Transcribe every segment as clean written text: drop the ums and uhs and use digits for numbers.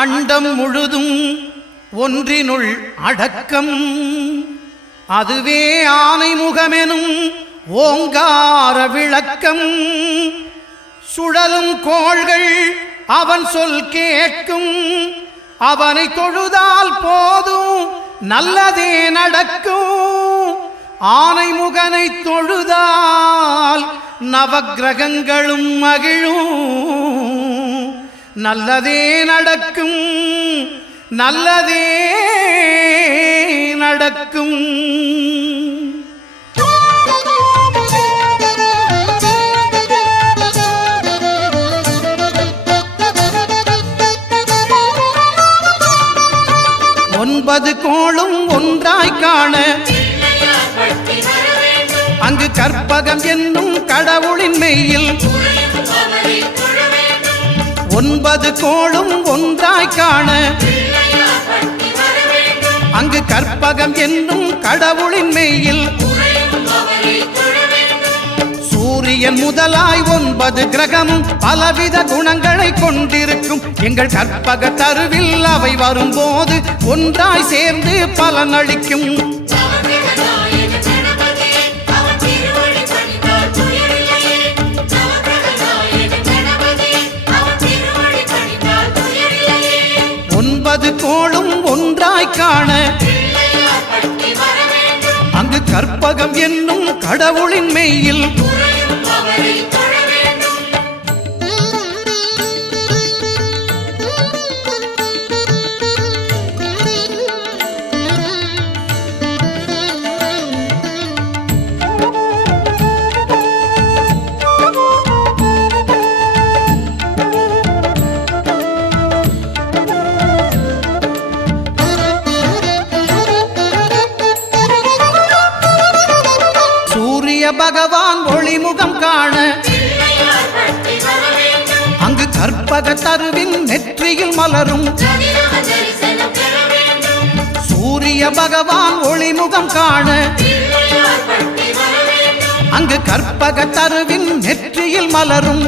அண்டம் முழுதும் ஒன்றினுள் அடக்கம். அதுவே ஆனை முகமெனும் ஓங்கார விளக்கம். சுழலும் கோள்கள் அவன் சொல் கேட்கும். அவனை தொழுதால் போதும் நல்லதே நடக்கும். ஆனை முகனை தொழுதால் நவக்கிரகங்களும் மகிழும். நல்லதே நடக்கும், நல்லதே நடக்கும். ஒன்பது கோளும் ஒன்றாய் காண அங்கு கற்பகம் என்னும் கடவுளின் மெய்யில். ஒன்பது கோளும் ஒன்றாய் காண அங்கு கற்பகம் என்னும் கடவுளின் மெய்யில். சூரியன் முதலாய் 9 கிரகமும் பலவித குணங்களை கொண்டிருக்கும். எங்கள் கற்பக தருவில் அவை வரும்போது ஒன்றாய் சேர்ந்து பலனளிக்கும். ஒன்பது கோளும் ஒன்றாய் காண அங்கு கற்பகம் என்னும் கடவுளின் மெய்யில். பகவான் ஒளிமுகம் காண அங்கு கற்பக தருவின் நெற்றியில் மலரும். சூரிய பகவான் ஒளிமுகம் காண அங்கு கற்பக தருவின் நெற்றியில் மலரும்.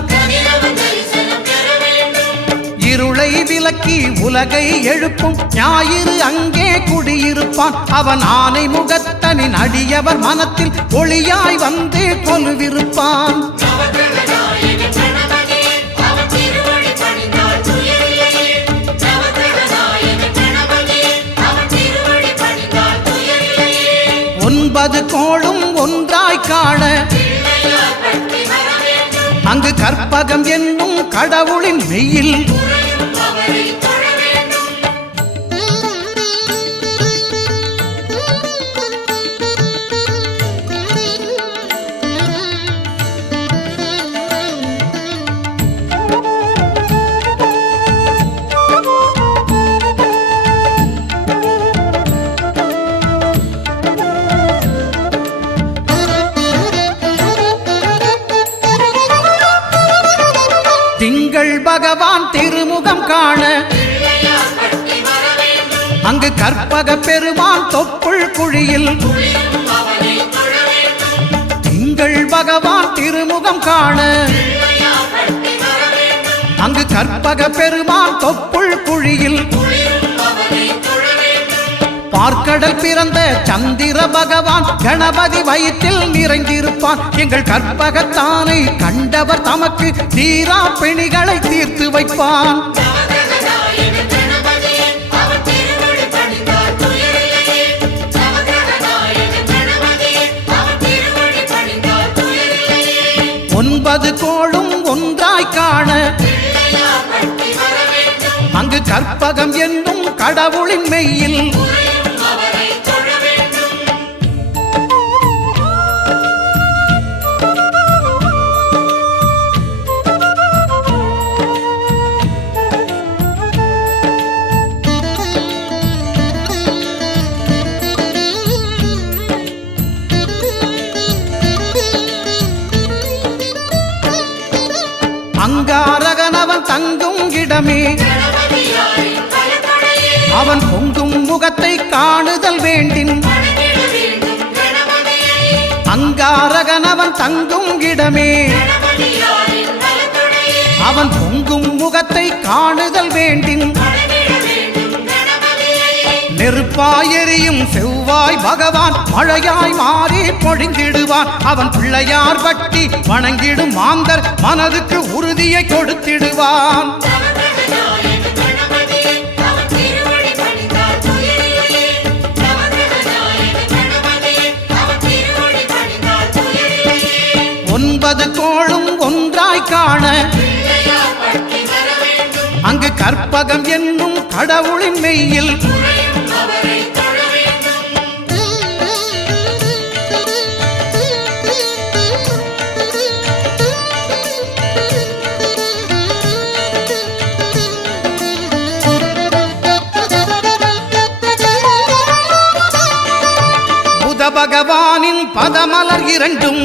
இருளை விலக்கி உலகை எழுப்பும் ஞாயிறு அங்கே குடியிருப்பான். அவன் ஆனை முகத்தனின் அடியவர் மனத்தில் ஒளியாய் வந்து கொலுவிருப்பான். ஒன்பது கோளும் ஒன்றாய் காண அங்கு கற்பகம் என்னும் கடவுளின் மெய்யில். திங்கள் பகவான் திருமுகம் காண அங்கு கற்பக பெருமான் தொப்புள் குழியில். திங்கள் பகவான் திருமுகம் காண அங்கு கற்பக பெருமான் தொப்புள் குழியில். பார்க்கடல் பிறந்த சந்திர பகவான் கணபதி வயிற்றில் நிறைந்திருப்பான். எங்கள் கற்பகத்தானை கண்டவர் தமக்கு தீரா பிணிகளை தீர்த்து வைப்பான். ஒன்பது கோளும் ஒன்றாய் காண அங்கு கற்பகம் என்னும் கடவுளின் மெய்யில். அங்காரகனவன் தங்கும் இடமே அவன் பொங்கும் முகத்தை காணுதல் வேண்டின். அங்காரகனவன் தங்கும் இடமே அவன் பொங்கும் முகத்தை காணுதல் வேண்டின். நெருப்பாயெரியும் செவ்வாய் பகவான் மழையாய் மாறி பொழிந்திடுவான். அவன் பிள்ளையார் பட்டி வணங்கிடும் மாந்தர் மனதுக்கு உறுதியை கொடுத்திடுவான். ஒன்பது கோளும் ஒன்றாய் காண அங்கு கற்பகம் என்னும் கடவுளின் மெய்யில் புத பகவானின் பதமலர் இரண்டும்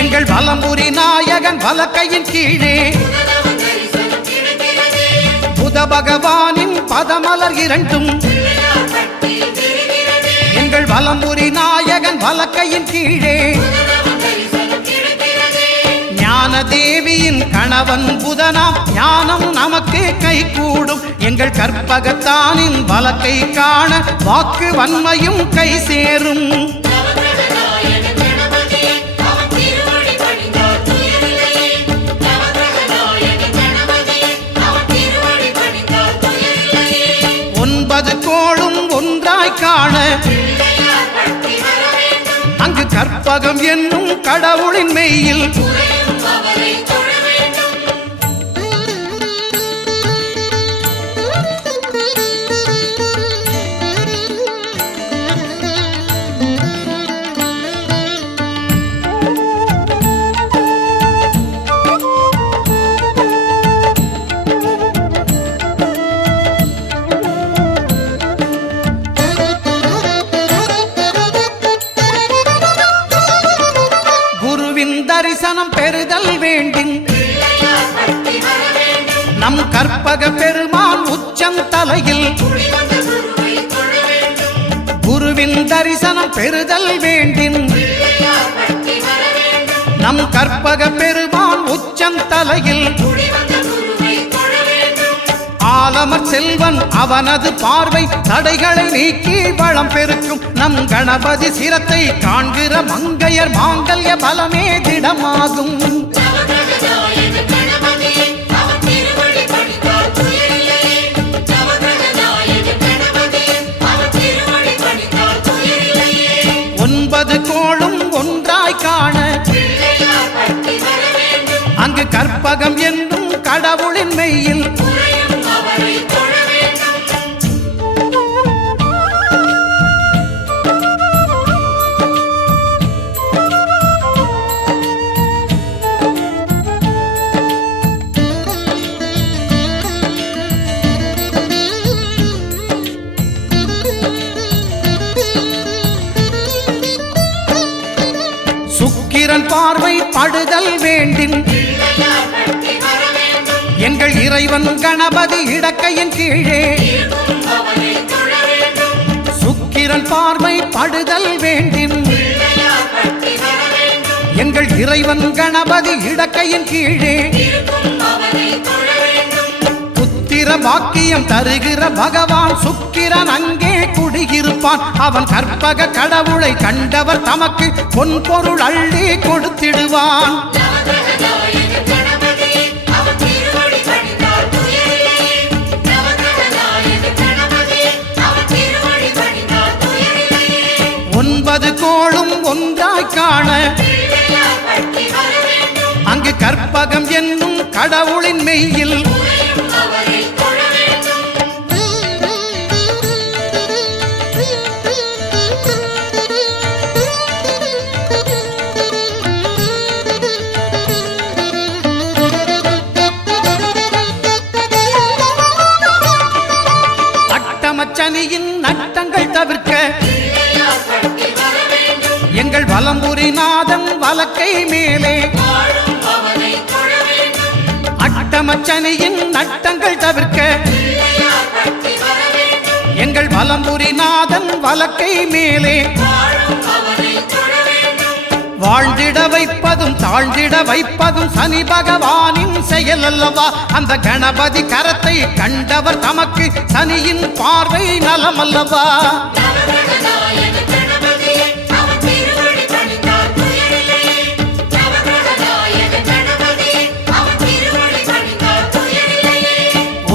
எங்கள் வலம்புரி நாயகன் வலக்கையின் கீழே புத பகவானின் பதமலர் இரண்டும் எங்கள் வலம்புரி நாயகன் வலக்கையின் கீழே ஞான தேவியின் கணவன் புதனாம் ஞானம் நமக்கு கை கூடும். எங்கள் கற்பகத்தானின் வலக்கை காண வாக்கு வன்மையும் கை சேரும். ஒன்பது கோளும் ஒன்றாய் காண அங்கு கற்பகம் என்னும் கடவுளின் மெய்யில் தரிசனம் பெறுதல் வேண்டும். நம் கற்பக பெருமான் உச்சம் தலையில் குருவின் தரிசனம் பெறுதல் வேண்டும். நம் கற்பக பெருமான் உச்சம் தலையில் ஆலமர் செல்வன் அவனது பார்வை தடைகளை நீக்கி வளம் பெருக்கும். நம் கணபதி சிரத்தை காண்கிற மங்கையர் மாங்கல்ய பலமே திடமாகும். ஒன்பது கோளும் ஒன்றாய் காண அங்கு கற்பகம் என்னும் கடவுளின் மெய்யில் சுக்கிரன் பார்வை படுதல் வேண்டின் எங்கள் இறைவன் கணபதி இடக்கையின் கீழே சுக்கிரன் பார்வை படுதல் வேண்டின் எங்கள் இறைவன் கணபதி இடக்கையின் கீழே புத்திர பாக்கியம் தருகிற பகவான் சுக்கிரன் அங்கே குடியிருப்பான். அவன் கற்பக கடவுளை கண்டவர் தமக்கு பொன் பொருள் அள்ளி கொடுத்திடுவான். ஒன்பது கோளும் ஒன்றாய் காண அங்கு கற்பகம் என்னும் கடவுளின் மெய்யில் அட்டமச்சனியின் நட்டங்கள் தவிர்க்க எங்கள் வலம்புரி நாதன் வலக்கை மேலே அட்டமச்சனியின் நட்டங்கள் தவிர்க்க எங்கள் வலம்புரி நாதன் வலக்கை மேலே வாழ்ந்திட வைப்பதும் தாழ்ந்திட வைப்பதும் சனி பகவானின் செயல் அல்லவா? அந்த கணபதி கரத்தை கண்டவர் தமக்கு சனியின் பார்வை நலம் அல்லவா?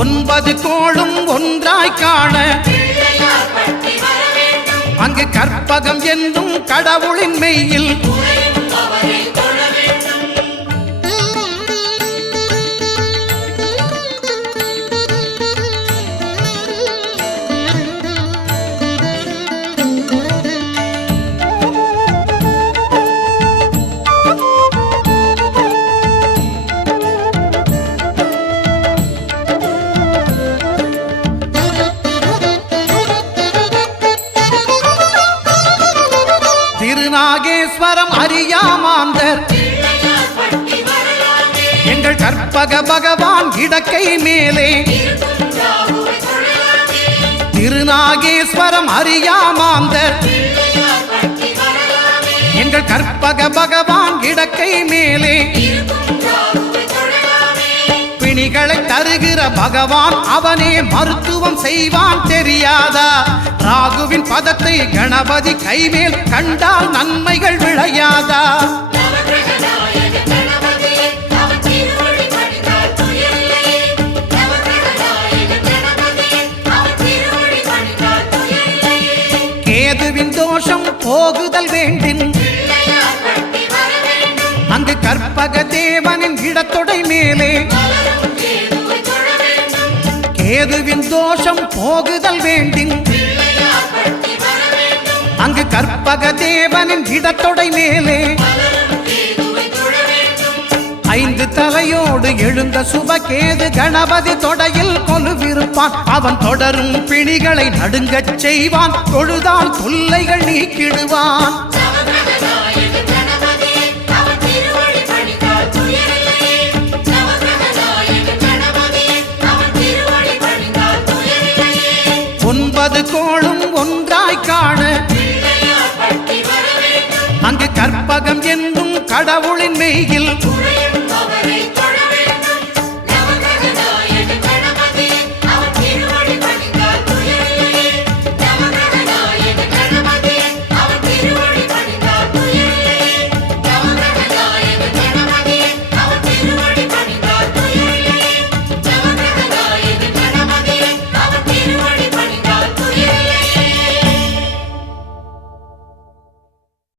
ஒன்பது கோளும் ஒன்றாய் காண அங்கு கற்பகம் என்னும் கடவுளின் மெய்யில் திருநாகேஸ்வரம் அறியாமாந்தர் எங்கள் கற்பக பகவான் இடக்கை மேலே திருநாகேஸ்வரம் அறியாமாந்தர் எங்கள் கற்பக பகவான் இடக்கை மேலே பிணிகளை தருகிற பகவான் அவனே மருத்துவம் செய்வான் தெரியாதா? ராகுவின் பதத்தை கணபதி கைமேல் கண்டால் நன்மைகள் விளையாதா? கேதுவின் தோஷம் போகுதல் வேண்டின் அங்கு கற்பக தேவனின் இடத்தொடை மேலே கேதுவின் தோஷம் போகுதல் வேண்டின் அங்கு கற்பக தேவனின் இடத்தொடை மேலே ஐந்து தலையோடு எழுந்த சுபகேது கணபதி தொடையில் கொலுவிருப்பான். அவன் தொடரும் பிணிகளை நடுங்கச் செய்வான். தொழுதால் தொல்லைகள் நீக்கிடுவான். ஒன்பது கோளும் ஒன்றாய் காண அங்கு கற்பகம் என்னும் கடவுளின் மெய்யில்